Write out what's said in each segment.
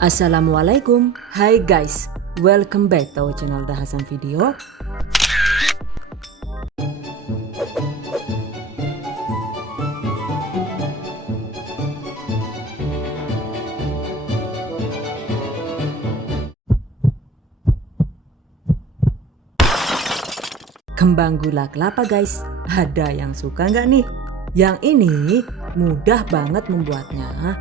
Assalamualaikum, hai guys, welcome back to our channel Dahasan Video. Kembang gula kelapa guys, ada yang suka nggak nih? Yang ini mudah banget membuatnya.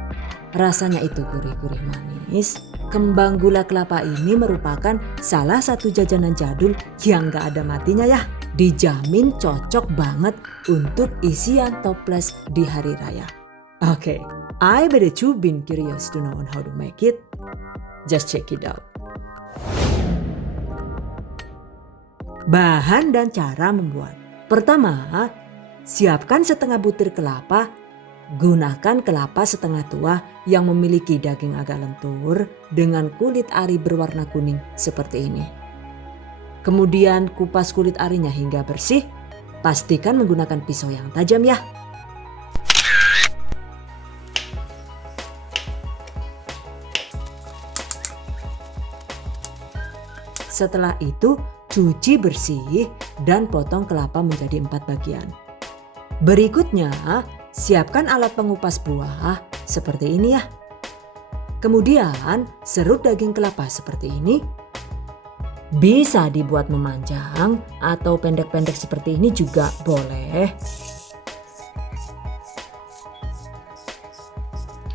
Rasanya itu gurih-gurih manis. Kembang gula kelapa ini merupakan salah satu jajanan jadul yang gak ada matinya ya. Dijamin cocok banget untuk isian toples di hari raya. Oke, I bet you been curious to know on how to make it. Just check it out. Bahan dan cara membuat. Pertama, siapkan setengah butir kelapa. Gunakan kelapa setengah tua yang memiliki daging agak lentur dengan kulit ari berwarna kuning seperti ini. Kemudian kupas kulit arinya hingga bersih. Pastikan menggunakan pisau yang tajam ya. Setelah itu cuci bersih dan potong kelapa menjadi 4 bagian. Berikutnya, siapkan alat pengupas buah seperti ini ya. Kemudian serut daging kelapa seperti ini. Bisa dibuat memanjang atau pendek-pendek seperti ini juga boleh.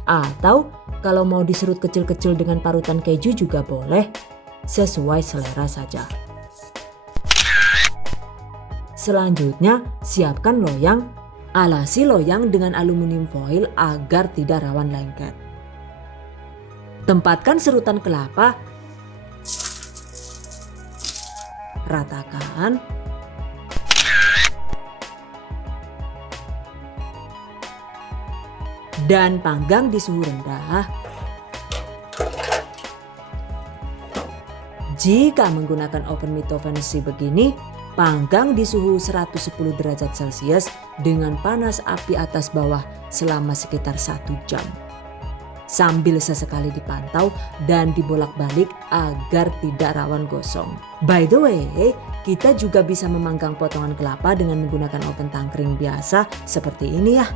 Atau kalau mau diserut kecil-kecil dengan parutan keju juga boleh. Sesuai selera saja. Selanjutnya siapkan loyang. Alasi loyang dengan aluminium foil agar tidak rawan lengket. Tempatkan serutan kelapa. Ratakan. Dan panggang di suhu rendah. Jika menggunakan oven mitto fancy begini, panggang di suhu 110 derajat Celcius dengan panas api atas bawah selama sekitar 1 jam. Sambil sesekali dipantau dan dibolak-balik agar tidak rawan gosong. By the way, kita juga bisa memanggang potongan kelapa dengan menggunakan oven tangkring biasa seperti ini ya.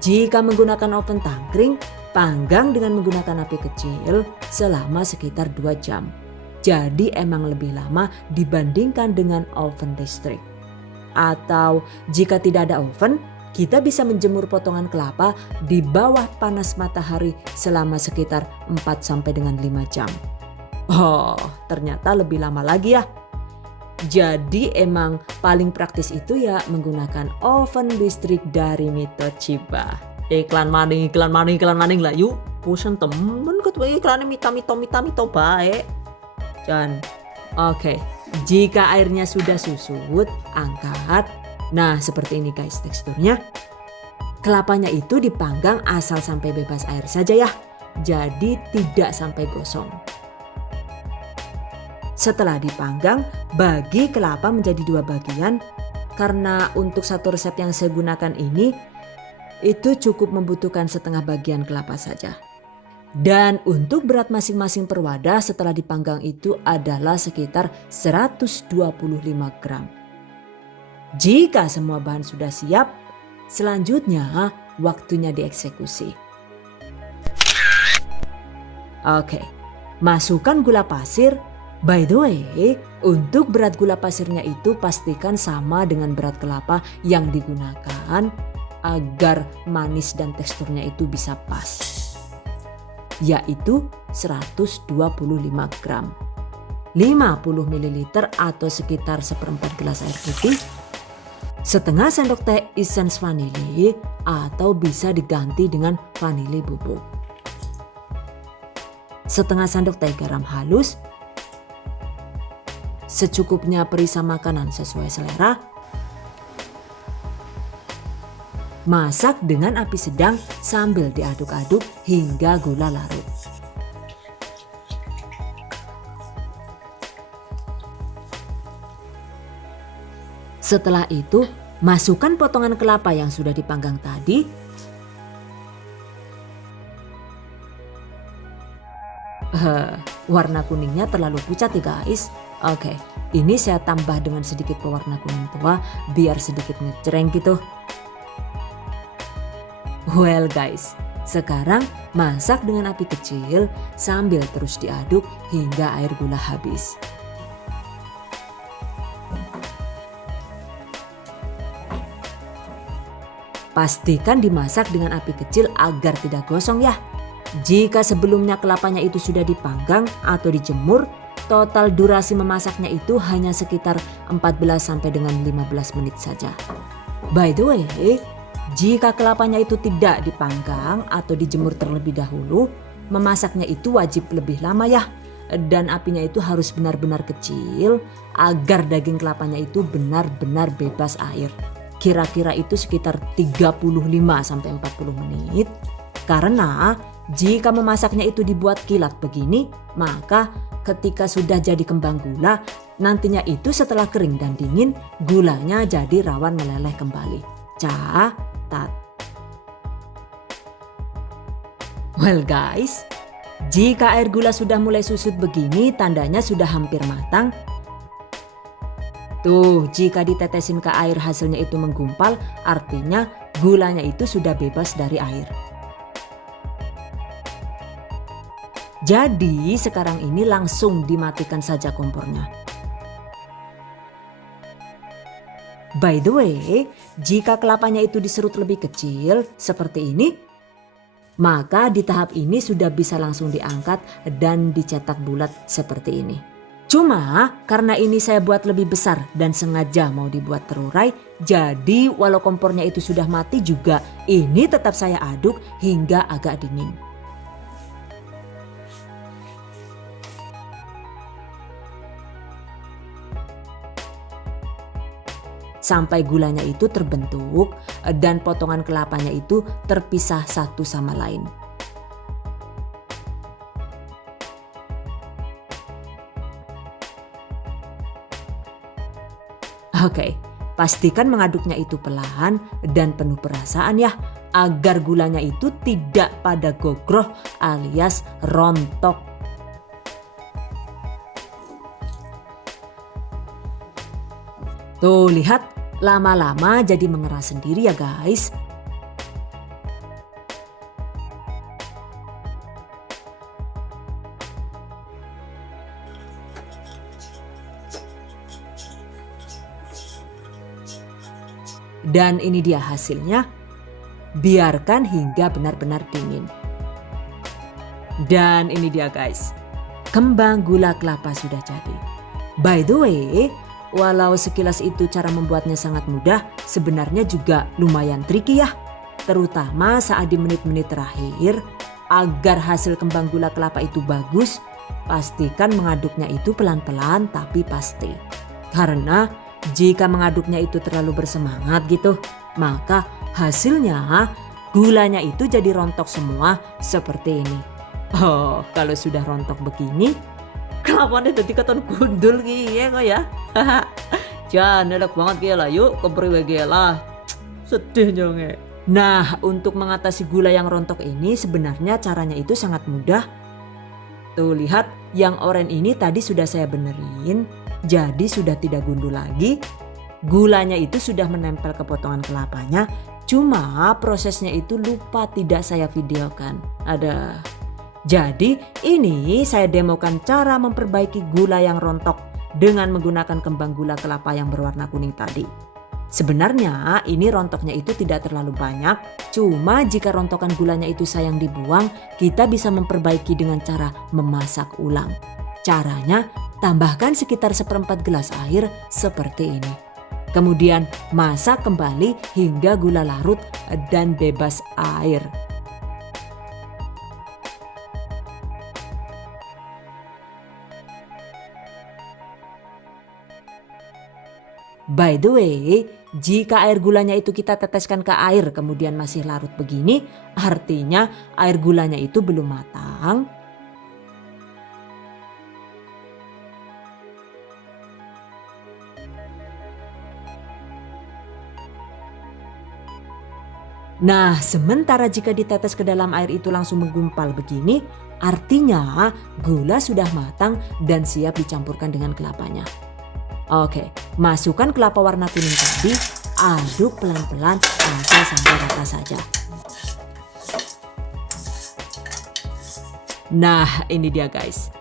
Jika menggunakan oven tangkring, panggang dengan menggunakan api kecil selama sekitar 2 jam. Jadi emang lebih lama dibandingkan dengan oven listrik. Atau jika tidak ada oven, kita bisa menjemur potongan kelapa di bawah panas matahari selama sekitar 4 sampai dengan 5 jam. Oh, ternyata lebih lama lagi ya. Jadi emang paling praktis itu ya menggunakan oven listrik dari Mitto Chiba. Iklan maning lah yuk. Bosan temen kok iklannya mito baik. Dan oke, jika airnya sudah susut, angkat. Nah seperti ini guys teksturnya. Kelapanya itu dipanggang asal sampai bebas air saja ya. Jadi tidak sampai gosong. Setelah dipanggang, bagi kelapa menjadi 2 bagian. Karena untuk satu resep yang saya gunakan ini, itu cukup membutuhkan setengah bagian kelapa saja. Dan untuk berat masing-masing per wadah setelah dipanggang itu adalah sekitar 125 gram. Jika semua bahan sudah siap, selanjutnya waktunya dieksekusi. Oke, masukkan gula pasir. By the way, untuk berat gula pasirnya itu pastikan sama dengan berat kelapa yang digunakan agar manis dan teksturnya itu bisa pas. Yaitu 125 gram. 50 ml atau sekitar 1/4 gelas air putih. Setengah sendok teh essence vanili atau bisa diganti dengan vanili bubuk. Setengah sendok teh garam halus. Secukupnya perisa makanan sesuai selera. Masak dengan api sedang sambil diaduk-aduk hingga gula larut. Setelah itu, masukkan potongan kelapa yang sudah dipanggang tadi. Warna kuningnya terlalu pucat ya guys. Oke, ini saya tambah dengan sedikit pewarna kuning tua biar sedikit ngejreng gitu. Well guys, sekarang masak dengan api kecil sambil terus diaduk hingga air gula habis. Pastikan dimasak dengan api kecil agar tidak gosong ya. Jika sebelumnya kelapanya itu sudah dipanggang atau dijemur, total durasi memasaknya itu hanya sekitar 14 sampai dengan 15 menit saja. By the way, jika kelapanya itu tidak dipanggang atau dijemur terlebih dahulu, memasaknya itu wajib lebih lama ya. Dan apinya itu harus benar-benar kecil agar daging kelapanya itu benar-benar bebas air. Kira-kira itu sekitar 35 sampai 40 menit. Karena jika memasaknya itu dibuat kilat begini, maka ketika sudah jadi kembang gula, nantinya itu setelah kering dan dingin, gulanya jadi rawan meleleh kembali. Catat. Well guys, jika air gula sudah mulai susut begini, tandanya sudah hampir matang. Tuh, jika ditetesin ke air hasilnya itu menggumpal, artinya gulanya itu sudah bebas dari air. Jadi sekarang ini langsung dimatikan saja kompornya. By the way, jika kelapanya itu diserut lebih kecil seperti ini, maka di tahap ini sudah bisa langsung diangkat dan dicetak bulat seperti ini. Cuma karena ini saya buat lebih besar dan sengaja mau dibuat terurai, jadi walau kompornya itu sudah mati juga ini tetap saya aduk hingga agak dingin. Sampai gulanya itu terbentuk dan potongan kelapanya itu terpisah satu sama lain. Oke, pastikan mengaduknya itu pelan dan penuh perasaan ya, agar gulanya itu tidak pada gogroh alias rontok. Tuh lihat, lama-lama jadi mengeras sendiri ya guys. Dan ini dia hasilnya. Biarkan hingga benar-benar dingin. Dan ini dia guys, kembang gula kelapa sudah jadi. By the way, walau sekilas itu cara membuatnya sangat mudah, sebenarnya juga lumayan tricky ya. Terutama saat di menit-menit terakhir. Agar hasil kembang gula kelapa itu bagus, pastikan mengaduknya itu pelan-pelan tapi pasti. Karena jika mengaduknya itu terlalu bersemangat gitu, maka hasilnya gulanya itu jadi rontok semua seperti ini. Oh, kalau sudah rontok begini, kelapanya jadi keton gundul gitu kok ya. Jangan enak banget gila, yuk kepriwe gila. Sedih jonge. Nah, untuk mengatasi gula yang rontok ini sebenarnya caranya itu sangat mudah. Tuh lihat, yang oranye ini tadi sudah saya benerin. Jadi sudah tidak gundul lagi. Gulanya itu sudah menempel ke potongan kelapanya. Cuma prosesnya itu lupa tidak saya videokan. Ada. Jadi ini saya demokan cara memperbaiki gula yang rontok dengan menggunakan kembang gula kelapa yang berwarna kuning tadi. Sebenarnya ini rontoknya itu tidak terlalu banyak. Cuma jika rontokan gulanya itu sayang dibuang, kita bisa memperbaiki dengan cara memasak ulang. Caranya, tambahkan sekitar 1/4 gelas air seperti ini. Kemudian masak kembali hingga gula larut dan bebas air. By the way, jika air gulanya itu kita teteskan ke air kemudian masih larut begini, artinya air gulanya itu belum matang. Nah, sementara jika ditetes ke dalam air itu langsung menggumpal begini, artinya gula sudah matang dan siap dicampurkan dengan kelapanya. Oke, masukkan kelapa warna kuning tadi, aduk pelan-pelan asal sampai rata saja. Nah, ini dia guys.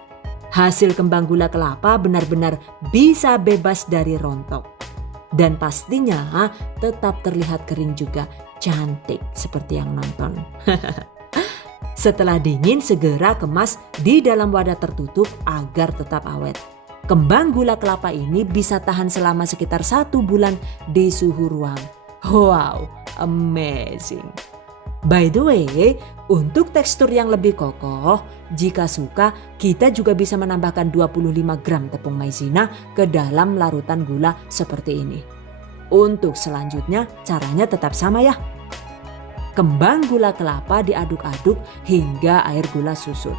Hasil kembang gula kelapa benar-benar bisa bebas dari rontok. Dan pastinya tetap terlihat kering juga, cantik seperti yang nonton. Setelah dingin segera kemas di dalam wadah tertutup agar tetap awet. Kembang gula kelapa ini bisa tahan selama sekitar 1 bulan di suhu ruang. Wow, amazing. By the way, untuk tekstur yang lebih kokoh, jika suka kita juga bisa menambahkan 25 gram tepung maizena ke dalam larutan gula seperti ini. Untuk selanjutnya caranya tetap sama ya. Kembang gula kelapa diaduk-aduk hingga air gula susut.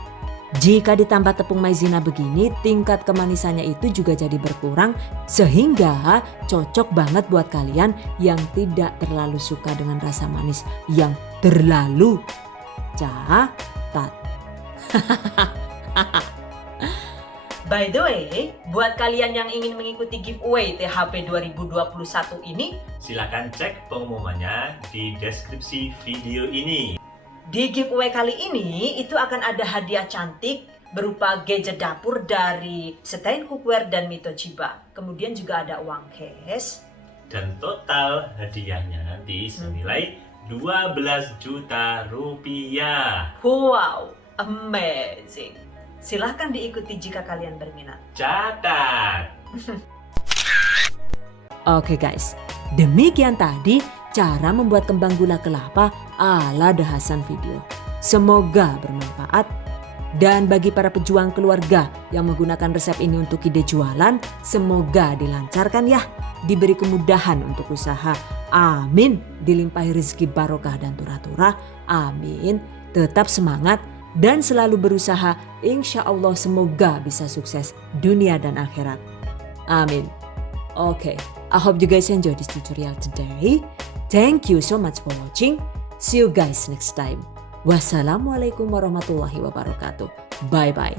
Jika ditambah tepung maizena begini, tingkat kemanisannya itu juga jadi berkurang sehingga cocok banget buat kalian yang tidak terlalu suka dengan rasa manis yang terlalu catat. By the way, buat kalian yang ingin mengikuti giveaway THP 2021 ini, silakan cek pengumumannya di deskripsi video ini. Di giveaway kali ini itu akan ada hadiah cantik berupa gadget dapur dari Stein Cookware dan Mitochiba. Kemudian juga ada uang cash. Dan total hadiahnya nanti senilai 12 juta rupiah. Wow, amazing. Silahkan diikuti jika kalian berminat. Catat! Oke guys, demikian tadi cara membuat kembang gula kelapa ala The Hasan video. Semoga bermanfaat. Dan bagi para pejuang keluarga yang menggunakan resep ini untuk ide jualan, semoga dilancarkan ya. Diberi kemudahan untuk usaha. Amin. Dilimpahi rezeki barokah dan turah-turah. Amin. Tetap semangat dan selalu berusaha. Insya Allah semoga bisa sukses dunia dan akhirat. Amin. Okay, I hope you guys enjoy this tutorial today. Thank you so much for watching. See you guys next time. Wassalamualaikum warahmatullahi wabarakatuh. Bye bye.